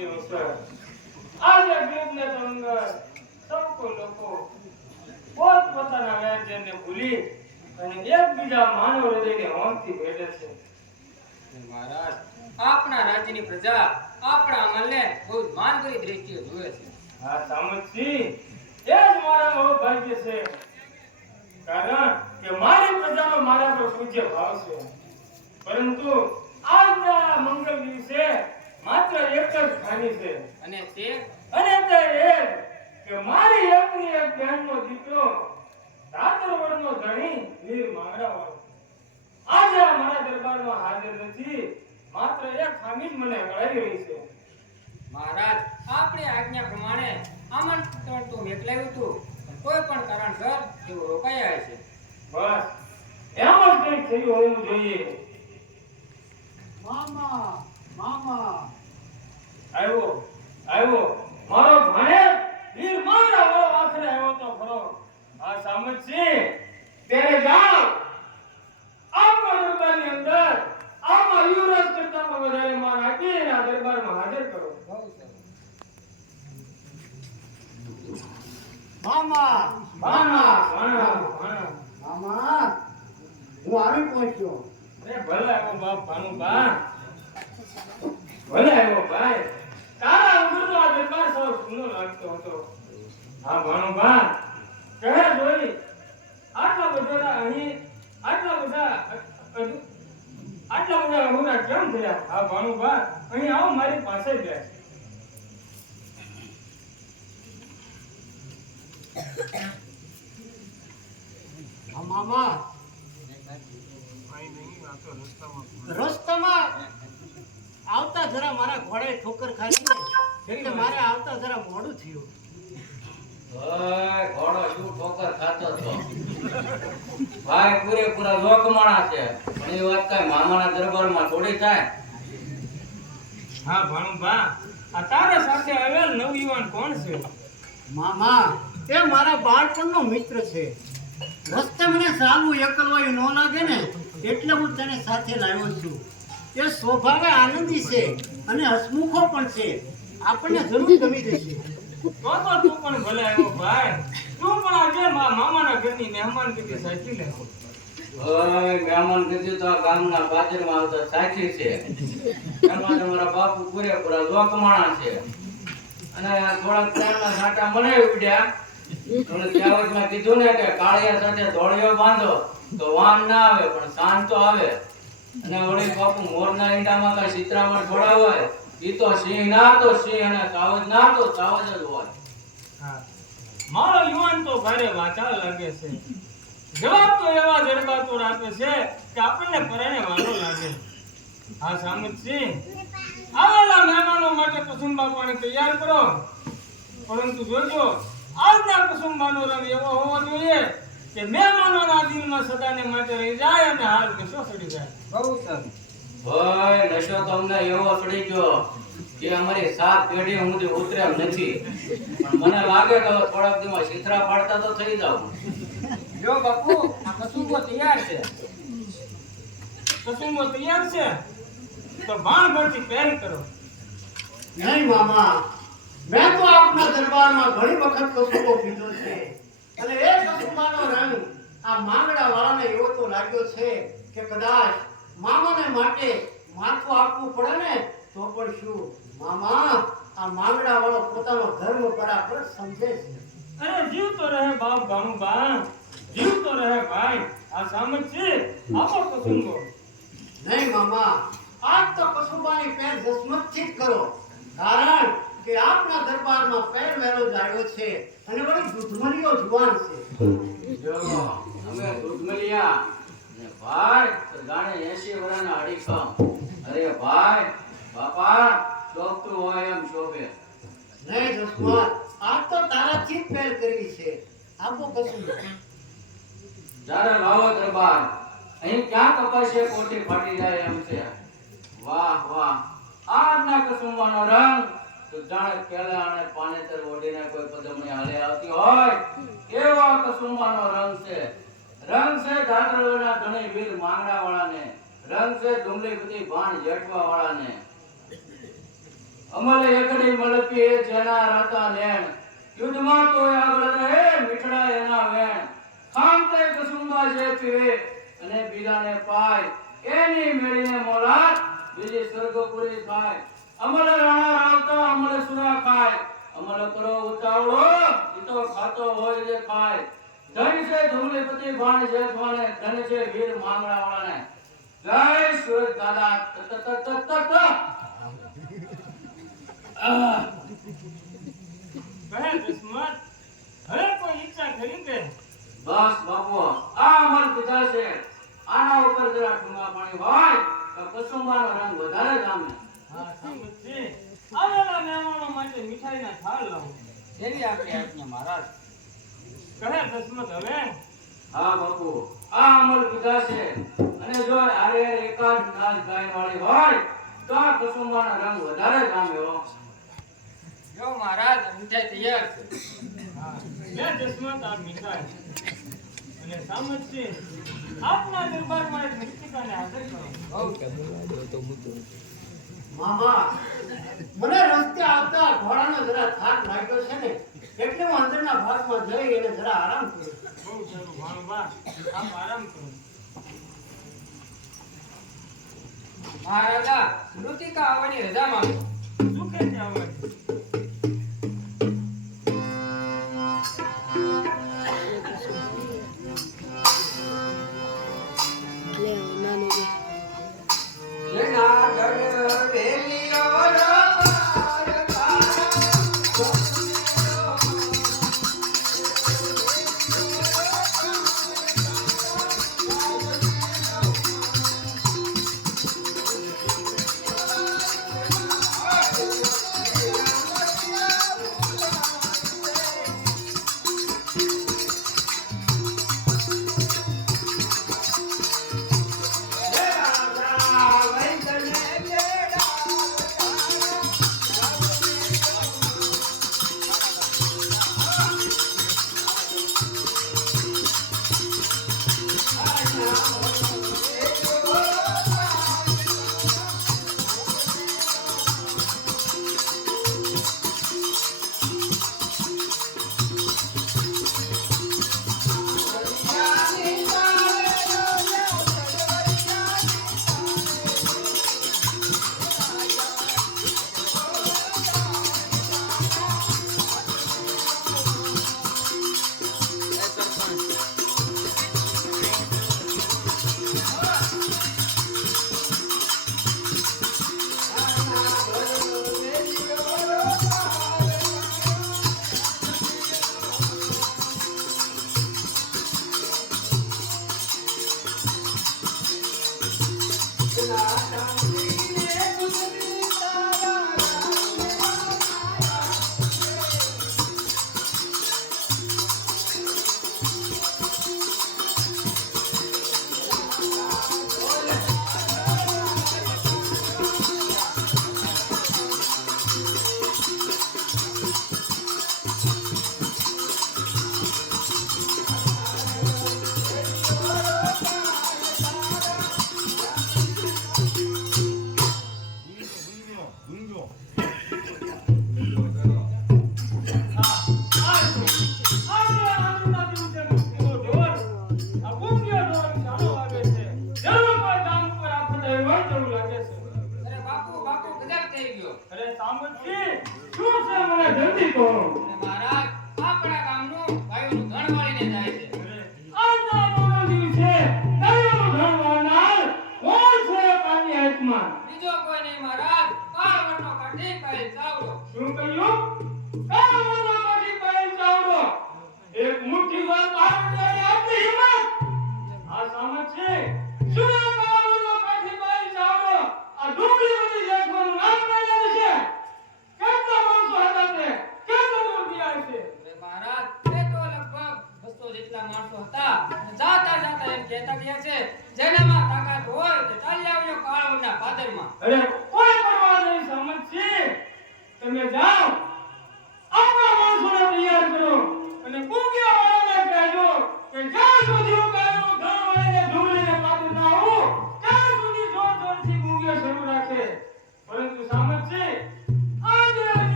की अवसर आज गीत ने अंदर सबको लोगों बहुत પોતાના વ્યાજને ભૂલી અને એકબીજા માનવ હૃદયને હોંથી ભેટે છે મહારાજ આપણા રાજ્યની પ્રજા આપણા અમલને બહુ માનભરી દ્રષ્ટિએ જુએ છે આ સામતજી એ જ મારા સૌભાગ્ય છે કારણ કે મારી પ્રજાનો મારા પર પૂજ્ય ભાવ છે પરંતુ આજના મંગળ દિવસે માત્ર એક જ ખાની છે અને તે એ કે મારી એકની એક બહેનનો દીકરો રાતરવડનો ધણી વીર માંગરાવાળો આજે મારા દરબારમાં હાજર નથી માત્ર એક ખામી જ મને અકળાવી રહી છે મહારાજ આપણી આજ્ઞા પ્રમાણે આમંત્રણ તો મોકલાયું હતું પણ કોઈ પણ કારણસર તેઓ રોકાયા છે બસ એમ જ કંઈક થયું હોવું જોઈએ મામા મામા આવ્યો મારો ભાણેજ વીર માંગરાવાળો આખરે આવ્યો તો ખરો આ સામતજી તેરે જાઓ આપણા દરબારની અંદર આમાં યુવરાજ કરતામાં વધારે માન આપી એના દરબારમાં હાજર કરો મામા મામા મામા હું આવી પહોંચ્યો અરે ભલે આવ્યો બાપ ભાનુબા ભલે આવ્યો ભાઈ તારા વગરનો આ દરબાર સૌ સુંદર લાગતો હતો હા ભાનુબા કહે જોઈ આટલા બધા અહીં આટલા બધા અમુના કેમ થયા હા ભાનુબા અહીં આવો મારી પાસે જ મામા રસ્તામાં આવતા જરા મારા ઘોડાએ ઠોકર ખાધી એટલે મારે આવતા જરા મોડું થયું ભાઈ ઘોડો શું ઠોકર ખાતો હતો ભાઈ પૂરેપૂરા લોકમાણા છે પણ એ વાત કઈ મામાના દરબારમાં થોડી થાય હા ભાનુબા આ તારા સાથે આવેલ નવયુવાન કોણ છે મામા એ મારા બાળપણનો મિત્ર છે રસ્તે મને ચાલવું એકલવાયું ન લાગે ને એટલે હું તને સાથે લાવ્યો છું એ સ્વભાવે આનંદી છે અને હસમુખો પણ છે આપણને જરૂર ગમી જશે તો તું પણ ભલે આવ્યો ભાઈ તું પણ આજે મામાના ઘરની મહેમાનગતિ સાચી લે ભાઈ મહેમાન કીધું તો આ ગામના બાજરમાં આવતા સાચી છે એમાં તમારા બાપુ પૂરેપૂરા લોકમાણા છે અને થોડાક ટાઈમના સાટા મને ઉડ્યા થોડે કહેવતમાં કીધું ને કે કાળિયા સાથે ધોળિયો બાંધો તો વાન ના આવે પણ શાન તો આવે અને વળી બાપુ મોરના ઈંડામાં કઈ ચિત્રામણ થોડા હોય ઈ તો સિંહ ના તો સિંહ અને સાવજ ના તો સાવજ જ હોય હા મારો યુવાન તો ભારે વાચાળ લાગે છે જવાબ તો એવા જડબાતોડ આપે છે કે આપણને પરણે વાલો લાગે હા સામતજી આવેલા મહેમાનો માટે કુસુંબા પાણી તૈયાર કરો પરંતુ જોજો આજના કુસુંબાનો રંગ એવો હોવો જોઈએ કે મહેમાનોના દિલમાં સદાને માટે રહી જાય અને હાલ નશો ચડી જાય બહુ સરસ ભાઈ નશો તમને એવો ચડી ગયો કે અમારી સાત પેઢી સુધી ઉતરે એમ નથી પણ મને લાગે કે હવે થોડાક દિવસ ચિત્રા પાડતા તો થઈ જાવ જો બાપુ આ કસુંબો તૈયાર છે કુસુંબો તૈયાર છે તો ભાણ ભરતી પહેલ કરો નહીં મામા મેં તો આપના દરબારમાં ઘણી વખત કસુંબો પીધો છે અને એ કસુંબાનો રંગ આ માંગડા વાળાને એવો તો લાગ્યો છે કે કદાચ મામાને માટે માથું આપવું પડે ને તો પણ શું મામા આ માંગડા વાળો પોતાનો ધર્મ બરાબર સમજે છે અરે જીવતો રહે બાપ ભાનુબા જીવતો રહે ભાઈ આ સામતજી આપો કુસુંબો નહીં મામા આજ તો કસુંબાની પેર જસમતથી જ કરો કારણ કે આપના દરબારમાં પેર વેલો જ આવ્યો છે અને વળી દૂધમલીઓ જુવાન છે જો અમે દૂધમલિયા ને ભાઈ તો જાણે 80 વર્ષના અડીખમ અરે ભાઈ બાપા શોભતું હોય એમ શોભે નહીં જસમત આજ તો તારાથી જ પેર કરવી છે આપો કસુંબો જ્યારે લાવો દરબાર અહીં ક્યાં કપાશે કોઠી ફાટી જાય એમ છે વાહ વાહ આજના કસુંબાનો રંગ તો જાણે પેલા અને પાનેતર ઓઢીને કોઈ પદમણી હાલે આવતી હોય એવા કસુંબાનો રંગ છે ધાતરવના ધણી વીર માંગડા વાળાને રંગ છે ડુંગળી બધી ભાણ જેઠવા વાળાને અમલ એકડી મળપી જેના રાતા લેણ યુદ્ધમાં તો આગળ રહે મીઠડા એના વેણ ખામતે કસુંબા જે પીવે અને બીજાને પાય એની મેળીને મોલાત બીજી સ્વર્ગપુરી થાય અમલ રાણા રાવતા અમલ સુરા ખાય અમલ કરો ઉતાવળો ઈ તો ખાતો હોય જે ખાય ધન છે ધુમલીપતિ ભાણ જેઠવાને ધન છે વીર માંગણા વાળાને જય સુરત દાદા તત તત તત કહે કિસ્મત હવે કોઈ ઈચ્છા ખરી કે બસ બાપુ આ અમર પિતા છે આના ઉપર જરા ઠુંગા પાણી હોય તો કસુંબાનો રંગ વધારે જામે હા સામતજી આવેલા મહેમાનો માટે મીઠાઈના થાળ લાવો એવી આપણી આજ્ઞા મહારાજ. કહે કિસ્મત હવે હા બાપુ આ અમર પિતા છે અને જો આરે એકાદ નાચ ગાય વાળી હોય તો આ કસુંબાનો રંગ વધારે જામે હો જો મહારાજ મીઠાઈ તૈયાર છે. હા લે કિસ્મત આ મીઠાઈ અને સામતજી આપના દરબારમાં એક મૃતિકાને હાજર કરો મામા મને રસ્તે આવતા ઘોડાનો જરા થાક લાગ્યો છે ને એટલે હું અંદરના ભાગમાં જઈ અને જરા આરામ કરું બહુ સારું ભાણુબા આપ આરામ કરો મહારાજા મૃતિકા આવવાની રજા માંગો. સુખે આવવાનું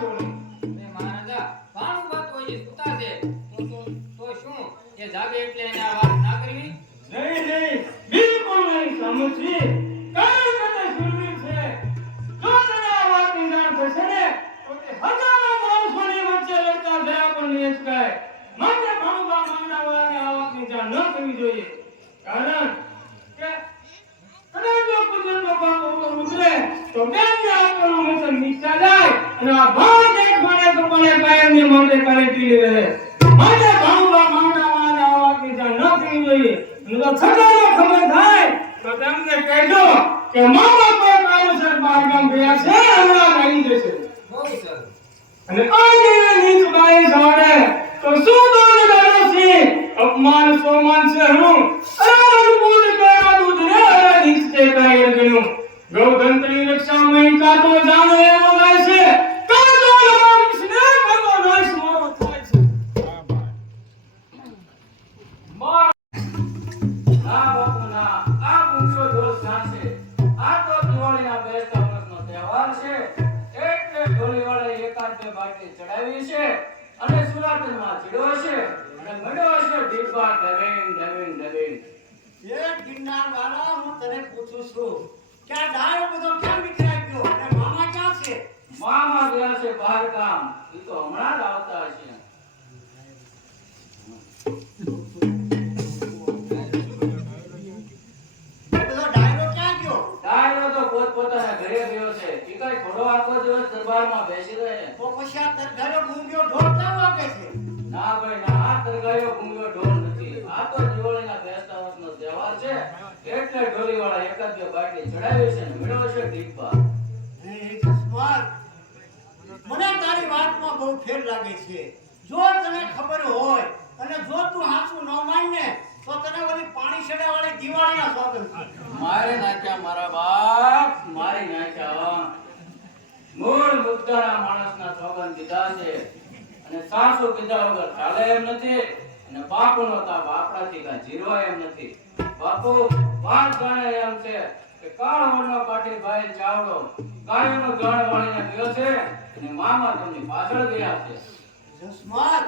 છોડે. એ મહારાજા ભાણુબા તો હજી સૂતા છે તો શું એ જાગે એટલે એને આ વાત ના કરવી? નહીં, બિલકુલ નહીં સમજી. કારણ કે તે શૂરવીર છે. જો તને આ વાતની જાણ થશે ને તો તે હજારો માણસોની વચ્ચે લડતા જરા પણ નહીં અચકાય. માટે ભાણુબા માંગડાવાળાને આ વાતની જાણ ન કરવી જોઈએ. કારણ કે કદાચ જો કુદરતનો પાપ ઉપર ઉતરે તો બેનને આપેલું વચન નીચા જાય અને આ ભારત એક માને તો પણ કાયમની માટે કાલે ટીલી રહે. માટે ભાણુબા માંગડાવાળાને આ વાતની જાણ ન કરવી જોઈએ. અને જો છતાંય ખબર થાય તો તેમને કહેજો કે મામા કોઈ કાયદેસર બહારગામ ગયા છે, હમણાં આવી જશે. બહુ સરસ. અને આ જેવી નીચ બાઈ જોડે તો શું દોડ કરો છે? અપમાન સોમાન છે હું અરે પૂત કયા દૂધ રે અરે નીચ તે કાય ગણું. ગૌધંત્રી રક્ષા મય કા તો જાણો એવો થાય છે. કાં તો લગાવીશ ને કાં તો નાશ મારો થાય છે. માર ના બાપુ ના, આ પૂછો દોષ જાણશે. આ તો દિવાળીના બેસતા વર્ષનો તહેવાર છે, એટલે ઢોલીવાળાએ એકાદ બે બાટલી ચડાવી છે અને સુરાતનમાં ચીડવો છે અને મંડ્યો છે ડીબા ડબેન. એ ગિરનાર વાળા, હું તને પૂછું છું કે આ ડાયો બધો કેમ વિખરાઈ ગયો અને મામા ક્યાં છે? મામા ગયા છે બહાર ગામ, ઈ તો હમણાં જ આવતા હશે. બધો ડાયરો ક્યાં ગયો? ડાયરો તો પોતપોતાના ઘરે ગયો છે. ઈ કઈ થોડો આખો દિવસ દરબારમાં બેસી રહે? તો પછી આ તરગાડો મૂંગ્યો ઢોર કેમ વાગે છે? ના ભાઈ ના, આ તરગાયો ગુંગો ઢોલ નથી. આ તો દિવાળીના બેસતા વર્ષનો તહેવાર છે, એટલે ઢોલીવાળા એકાદ બે બાટલી ચડાવી છે ને મેળવો છે ડીબા. એ જસમાત, મને તારી વાતમાં બહુ ફેર લાગે છે. જો તને ખબર હોય અને જો તું હાચું ન માનને તો તને ઓલી પાણી છેડાવાળી દિવાળીના સોગંદ છે. મારે નાખ્યા મારા બાપ, મારી નાખ્યા. મૂળ મુદ્દાના માણસના સોગંદ દીધા છે અને સાસુ કીધા વગર ચાલે એમ નથી અને બાપુનો તાપ આપણાથી કાંઈ જીરવાય એમ નથી. બાપુ વાત જાણે એમ છે કે કાળ વડનો કાઠી ભાઈ ચાવડો ગાયોનો ગણ વાળીને ગયો છે અને મામા તેમની પાછળ ગયા છે. જસમાત,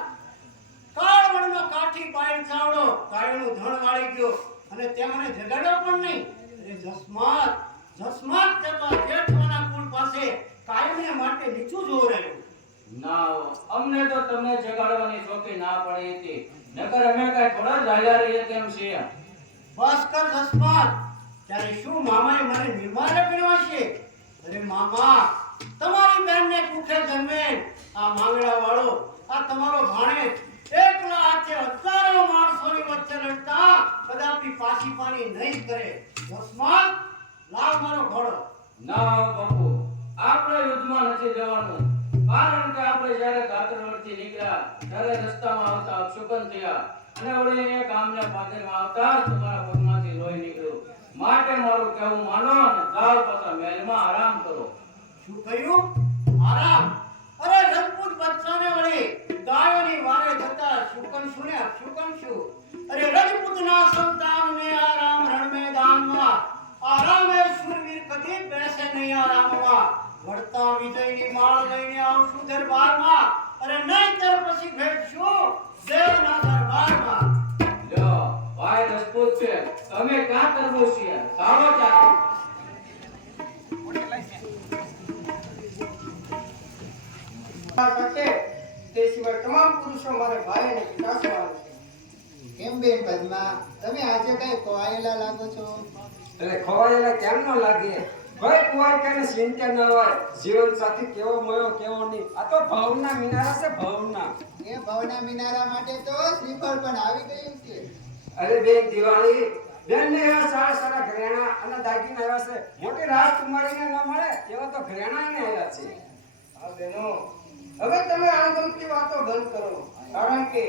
કાળવડનો કાઠી પાયલ ચાવડો ગાયોનું ધણ વાળી ગયો અને તે મને જગાડ્યો પણ નહીં. અરે જસમાત તે તો જેઠવાના કુળ પાસે કાયમને માટે નીચું જોઈ રહ્યું. ના હો, અમને તો તમને જગાડવાની શોખી ના પડી હતી, નકર અમે કાંઈ થોડા જ હાલ્યા રહીએ તેમ છીએ. બસ કર જસમાત, ત્યારે શું મામાએ મને નિર્માણે કર્યો છે? અરે મામા, તમારી બહેનને કુખે જન્મે આ માંગડા વાળો આ તમારો ભાણેજ એકલા હાથે હજારો માણસોની વચ્ચે લડતા કદાપી પાછી પાણી નહીં કરે. જસમાત, લાવ મારો ઘોડો. ના હો બાપુ, આપણે યુદ્ધમાં નથી જવાનું, કારણ કે આપણે જ્યારે કાતરવડથી નીકળ્યા ત્યારે રસ્તામાં આવતા અપશુકન થયા અને વળી એ ગામના પાદરમાં આવતા જ તમારા પગમાંથી લોહી નીકળ્યું. માટે મારું કહેવું માનો અને જાઓ પાછા મહેલમાં આરામ કરો. શું કહ્યું? આરામ? અરે રજપૂત બચ્ચાને વળી ગાયોની વારે જતા શુકન શું ને અપશુકન શું? અરે રજપૂતના સંતાનને આરામ રણ મેદાનમાં, આરામે શૂરવીર કદી બેસે નહીં આરામમાં. વળતા વિજયની માળ લઈને આવશું દરબારમાં, અરે નહીંતર પછી ભેટશું દેવના દરબારમાં. લ્યો, ભાઈ રજપૂત છે, તમે ક્યાં તરબૂચ છીએ? ચાલો ચાલો. તે સિવાય તમામ પુરુષો મારે ભાઈને વિકાસવાળા છે. કેમ બેન પદ્મા, તમે આજે કઈ ખોવાયેલા લાગો છો? એટલે ખોવાયેલા કેમ ન લાગે? કોઈ કુંવર કે ચિંતા ન હોય, જીવન સાથી કેવો મળ્યો કેવો નહીં, આ તો ભવના મિનારા છે, ભવના. એ ભવના મિનારા માટે તો શ્રીફળ પણ આવી ગયું છે. અરે બેન દિવાળી, બેન ને એવા સારા સારા ઘરેણા અને દાગીના આવ્યા છે, મોટી રાજકુમારીને ન મળે એવા તો ઘરેણા ને આવ્યા છે. આ બેનો, હવે તમે આનંદની વાતો બંધ કરો, કારણ કે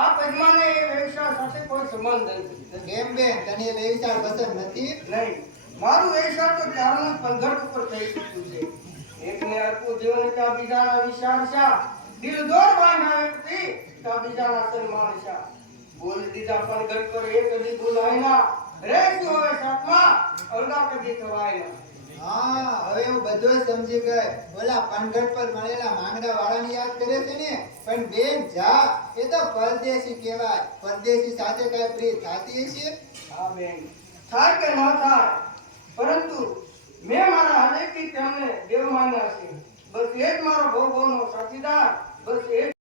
આ પદ્માને એ વ્યવસાય સાથે કોઈ સંબંધ નથી. તો કેમ બેન, તને એ વિચાર પસંદ નથી? નહીં, મારું વ્યવસાય તો ચારણ પંગટ ઉપર થઈ ચૂક્યું છે. એકને અર્પું જીવન કા બીજાના વિશાળ શા, દિલ દોર બાંધાવે પી કા બીજાના સન્માન શા. બોલ દીધા પંગટ પર એક કદી ભૂલાય ના, રહેશું હવે સાથમાં અલગા કદી થવાય ના. હા હવે હું બધું સમજી ગઈ. ઓલા પનઘટ પર મળેલા માંગડા વાળાની યાદ કરે છે ને? પણ બેન જા, એ તો પરદેશી કહેવાય. પરદેશી સાથે કઈ પ્રીત થાતી હશે? હા બેન, થાય કે ન થાય, પરંતુ મેં મારા હાલેથી તેમને દેવ માન્યા છે. બસ એ જ મારો ભોગવનો સાથીદાર, બસ એ જ